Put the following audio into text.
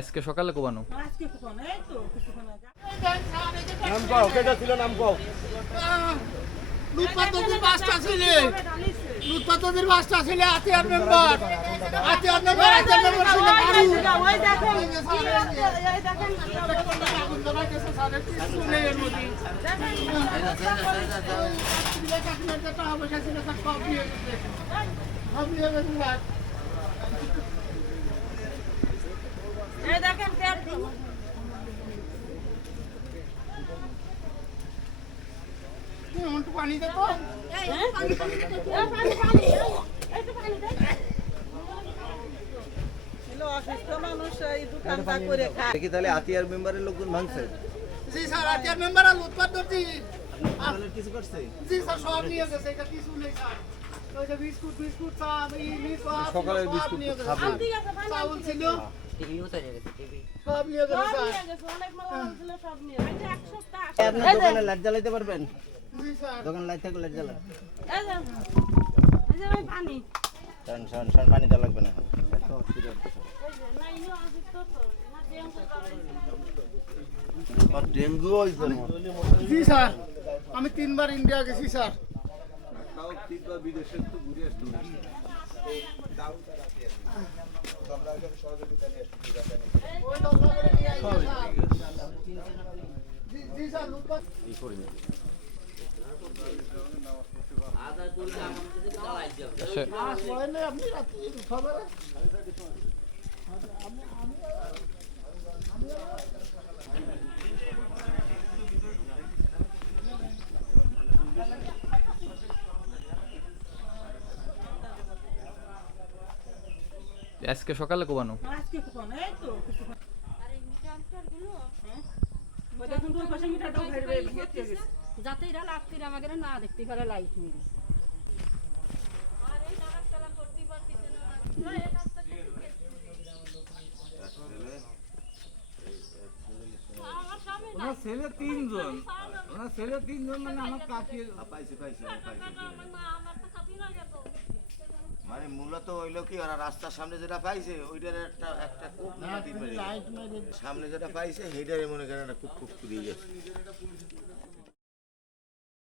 আজকে সকালে কোবানো। আজকে কখন এই তো কিছুক্ষণ আগে। নাম পাও কেটা ছিল নাম পাও? লুৎপাতদের বাসটা ছিল লুৎপাতদের বাসটা ছিল Atiar member Atiar member Atiar member ছিল মারু ওই দেখেন কি হচ্ছে, এই দেখেন। কি হচ্ছে। এই দেখেন পেট পানি দোকানটা করে খায় দেখি তাহলে আতিয়ার মেম্বারের লোকজন ভাঙছে। জি স্যার আতিয়ার মেম্বার আর লুৎপাত ধরছি কিছু করছে? জি স্যার সব নিয়ে গেছে এটা কিছু নেই স্যার। বিস্কুট বিস্কুট চা সব বিস্কুট। চাউল ছিল। সব নিয়ে গেছে স্যার। আপনি দোকানে লাইট জ্বালাইতে পারবেন? দোকানে লাইট থাকলে লাইট পানি। শোন শোন শোন পানি দেওয়া লাগবে না। ডেঙ্গু হয়েছে জি স্যার। আমি তিনবার ইন্ডিয়া গেছি স্যার। বিদেশে আজকে সকালে কোবানো আজকে কখন এই তো কিছুক্ষণ হ্যাঁ? ওই দেখুন তো ওই পাশে মিটারটাও বাইরে ভেঙে গেছে যাতে এরা রাত্রির আমাকে না দেখতে পারে লাইট ওনার ছেলে তিনজন। ওনার ছেলে তিনজন মানে আমার কাকি পাইছে পাইছে পাইছে মানে মূলত হইল কি ওরা রাস্তার সামনে যেটা পাইছে ওইটার একটা একটা কূপ সামনে যেটা পাইছে সেইটারে মনে করেন একটা কূপ কূপ করিয়ে গেছে।